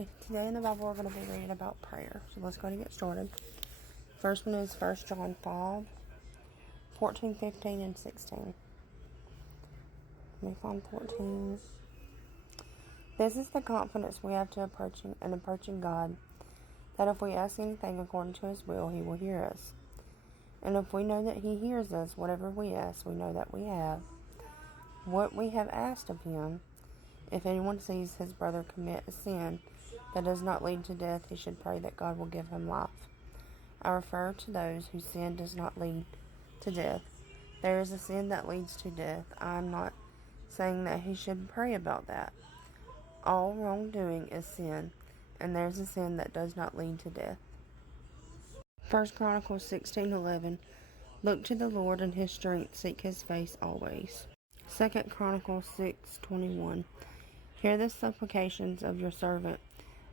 Okay, today in the Bible we're going to be reading about prayer. So let's go ahead and get started. First one is 1 John 5, 14, 15, and 16. Let me find 14. This is the confidence we have to approaching God, that if we ask anything according to His will, He will hear us. And if we know that He hears us, whatever we ask, we know that we have what we have asked of Him. If anyone sees his brother commit a sin that does not lead to death, he should pray that God will give him life. I refer to those whose sin does not lead to death. There is a sin that leads to death. I am not saying that he should pray about that. All wrongdoing is sin, and there is a sin that does not lead to death. 1 Chronicles 16:11. Look to the Lord and His strength, seek His face always. 2 Chronicles 6:21. Hear the supplications of your servant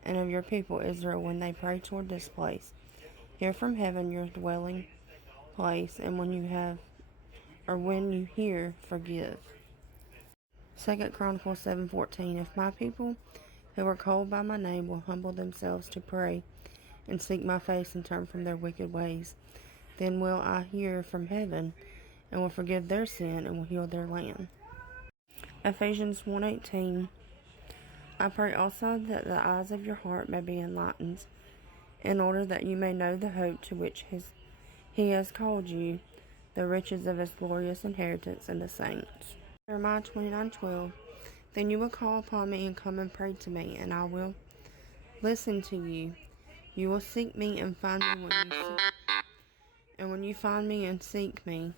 and of your people Israel when they pray toward this place. Hear from heaven your dwelling place, and when you hear, forgive. 2 Chronicles 7:14. If my people who are called by my name will humble themselves to pray and seek my face and turn from their wicked ways, then will I hear from heaven and will forgive their sin and will heal their land. Ephesians 1:18. I pray also that the eyes of your heart may be enlightened, in order that you may know the hope to which He has called you, the riches of His glorious inheritance in the saints. Jeremiah 29:12. Then you will call upon me and come and pray to me, and I will listen to you. You will seek me and find me when you find me and seek me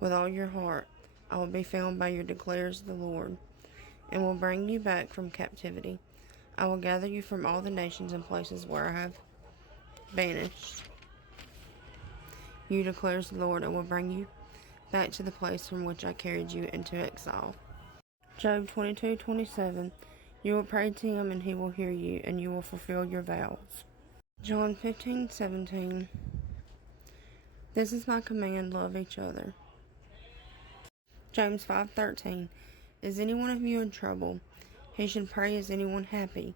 with all your heart. I will be found by you, declares the Lord, and will bring you back from captivity. I will gather you from all the nations and places where I have banished you, declares the Lord, and will bring you back to the place from which I carried you into exile. Job 22:27. You will pray to Him, and He will hear you, and you will fulfill your vows. John 15:17. This is my command, love each other. James 5:13. Is any one of you in trouble? He should pray. Is anyone happy?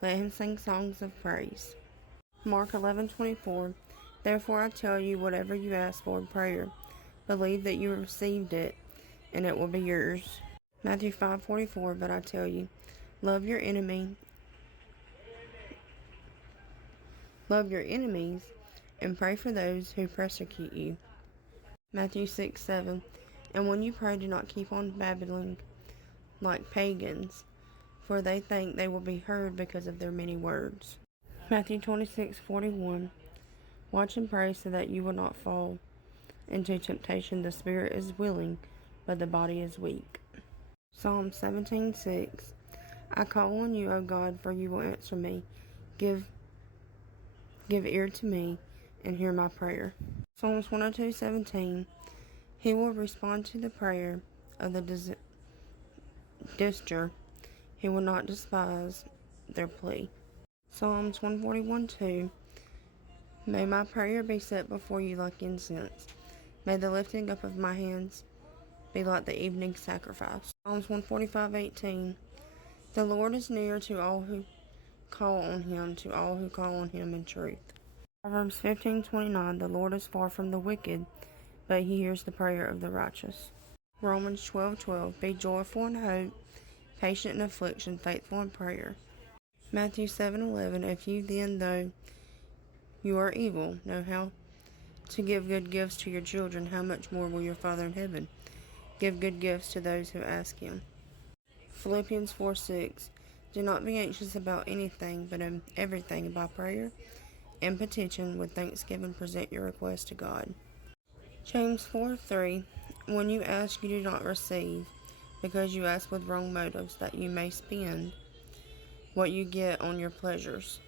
Let him sing songs of praise. Mark 11:24. Therefore I tell you, whatever you ask for in prayer, believe that you received it, and it will be yours. Matthew 5:44. But I tell you, love your enemies, and pray for those who persecute you. Matthew 6:7. And when you pray, do not keep on babbling like pagans, for they think they will be heard because of their many words. Matthew 26:41. Watch and pray so that you will not fall into temptation. The spirit is willing, but the body is weak. Psalm 17:6. I call on you, O God, for you will answer me. Give ear to me and hear my prayer. Psalms 102:17. He will respond to the prayer of the distressed. He will not despise their plea. Psalms 141:2. May my prayer be set before you like incense. May the lifting up of my hands be like the evening sacrifice. Psalms 145:18. The Lord is near to all who call on Him in truth. Proverbs 15:29. The Lord is far from the wicked, but He hears the prayer of the righteous. Romans 12:12. Be joyful in hope, patient in affliction, faithful in prayer. Matthew 7:11. If you then, though you are evil, know how to give good gifts to your children, how much more will your Father in heaven give good gifts to those who ask Him? Philippians 4:6. Do not be anxious about anything, but in everything by prayer and petition with thanksgiving present your request to God. James 4:3. When you ask, you do not receive, because you ask with wrong motives, that you may spend what you get on your pleasures.